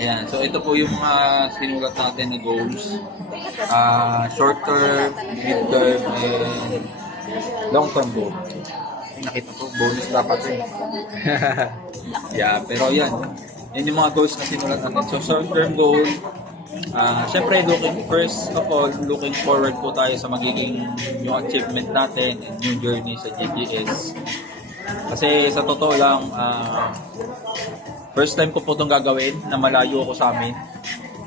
Ayan, so ito po yung mga sinulat natin na goals. Short term, mid term, and long term goal. Ay, nakita ko, bonus dapat eh. Yeah, pero yan. Yan yung mga goals na sinulat natin. So short term goal, syempre first of all, looking forward po tayo sa magiging yung achievement natin and new journey sa GGS. Kasi sa totoo lang, first time ko po itong gagawin na malayo ako sa amin.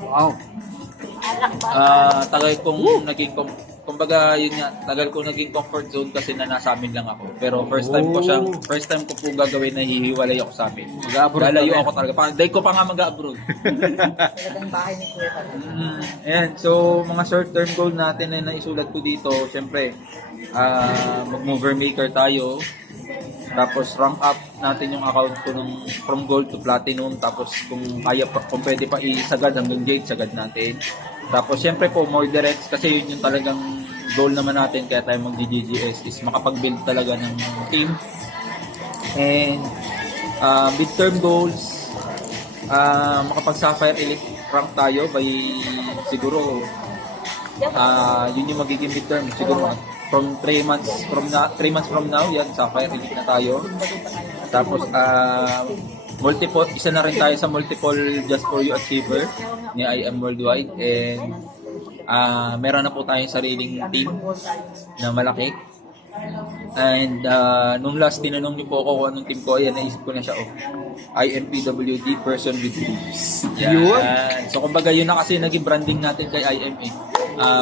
Wow. Tagal kong naging kumbaga yun nga, tagal kong naging comfort zone kasi na nasa amin lang ako. Pero first time ko po gagawin na hihiwalay ako sa amin. Lalayo ako talaga. Dahil ko pa nga mag-abroad. Talagang bahay ni Kuya. Ayan, so mga short term goal natin na naisulat ko dito, syempre, mag-mover maker tayo. Tapos rank up natin yung account ko from gold to platinum. Tapos kung kaya pa, kung pwede pa isagad hanggang gate, sagad natin. Tapos syempre po more directs kasi yun yung talagang goal naman natin kaya tayo mag-GGS is makapag-build talaga ng team. And midterm goals, makapag-Sapphire Elite rank tayo by siguro yun yung magiging midterm siguro from 3 months from now yan Sapphire Elite na tayo. Tapos isa na rin tayo sa multiple Just For You Achiever ni IM Worldwide, and meron na po tayong sariling team na malaki. And nung last tinanong niyo po ako kung anong team ko, ayan, naisip ko na siya, IMPWD, Person with Dreams. Yan. So kumbaga yun na kasi naging branding natin kay IMA.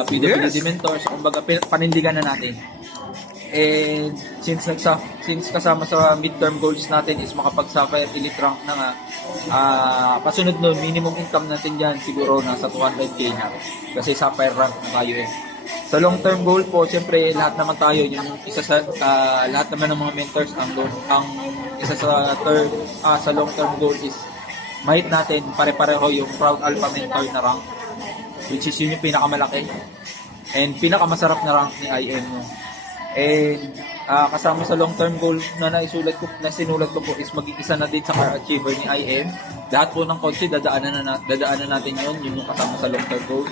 PWD Mentor, so kumbaga panindigan na natin. And since kasama sa midterm goals natin is makapag-Sapphire Elite rank na nga, pasunod nun, minimum income natin dyan siguro nasa 200k na. Kasi Sapphire rank na tayo eh. Sa long term goal po, siyempre lahat naman tayo, yung isa sa lahat naman ng mga mentors ang isa sa long term goal is mahit natin pare-pareho yung Proud Alpha Mentor na rank, which is yun yung pinakamalaki and pinakamasarap na rank ni IM. And kasama sa long term goal na sinulat ko po is maging isa na din sa car achiever ni IM. Lahat po ng kotse dadaanan natin yun yung kasama sa long term goal.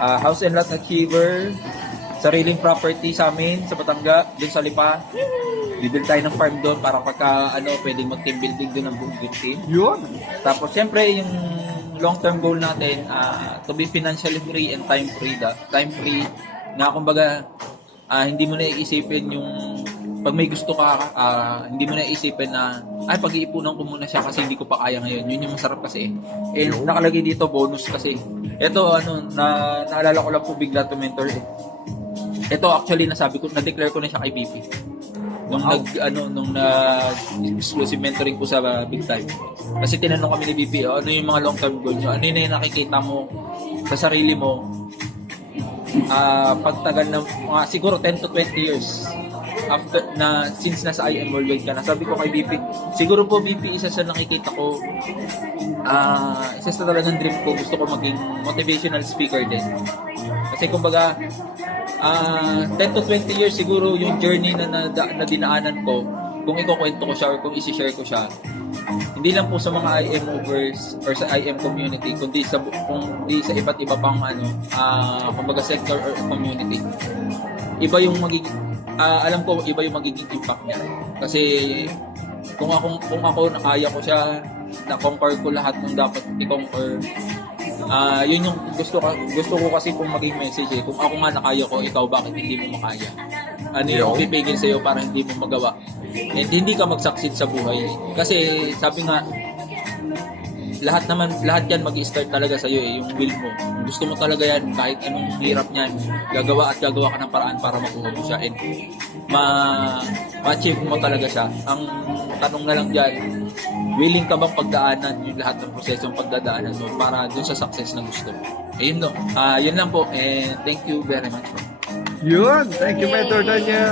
House and lot achiever, sariling property sa amin sa Batangas, dun sa Lipa. Bibuild tayo ng farm doon para pagka pwedeng mag-team building doon ng buong team. Yun. Tapos syempre yung long-term goal natin, to be financially free and time free na kumbaga hindi mo na iisipin yung pag may gusto ka, hindi mo na iisipin na pag-iipunan ko muna siya kasi hindi ko pa kaya ngayon. Yun yung masarap kasi. And nakalagay dito bonus kasi. Ito naalala ko lang po bigla to mentor eh. Ito actually na-declare ko na siya kay BP. Nung exclusive mentoring ko sa Big Time. Kasi tinanong kami ni BP, ano yung mga long-term goal nyo? Ano yung nakikita mo sa sarili mo pagtagal ng mga siguro 10 to 20 years after since nasa IM Worldwide ka na. Sabi ko kay BP, siguro po BP isa sa nakikita ko, isa sa talagang dream ko, gusto ko maging motivational speaker din. Kasi kumbaga 10 to 20 years siguro yung journey na dinaanan ko, kung ikukwento ko siya or kung isi-share ko siya, hindi lang po sa mga IM movers or sa IM community, kundi sa iba't iba pang kumbaga sector or community. Iba yung alam ko iba yung magiging impact niya. Kasi kung ako nakaya ko siya, na-conquer ko lahat ng dapat i-conquer. Yun yung gusto ko kasi kung maging message eh. Kung ako nga nakaya ko, ikaw bakit hindi mo makaya? Ano yung pipigil sa'yo para hindi mo magawa? And hindi ka mag-succeed sa buhay. Kasi sabi nga, lahat yan mag-i-start talaga sa'yo eh, yung will mo. Kung gusto mo talaga yan, kahit anong hirap niyan, gagawa ka ng paraan para makuha mo siya and ma-achieve mo talaga siya. Ang tanong na lang dyan, willing ka bang pagdaanan yung lahat ng prosesong pagdadaanan mo para dun sa success na gusto mo? Ayun yun lang po, and thank you very much. Yun. Thank you, Mentor Daniel.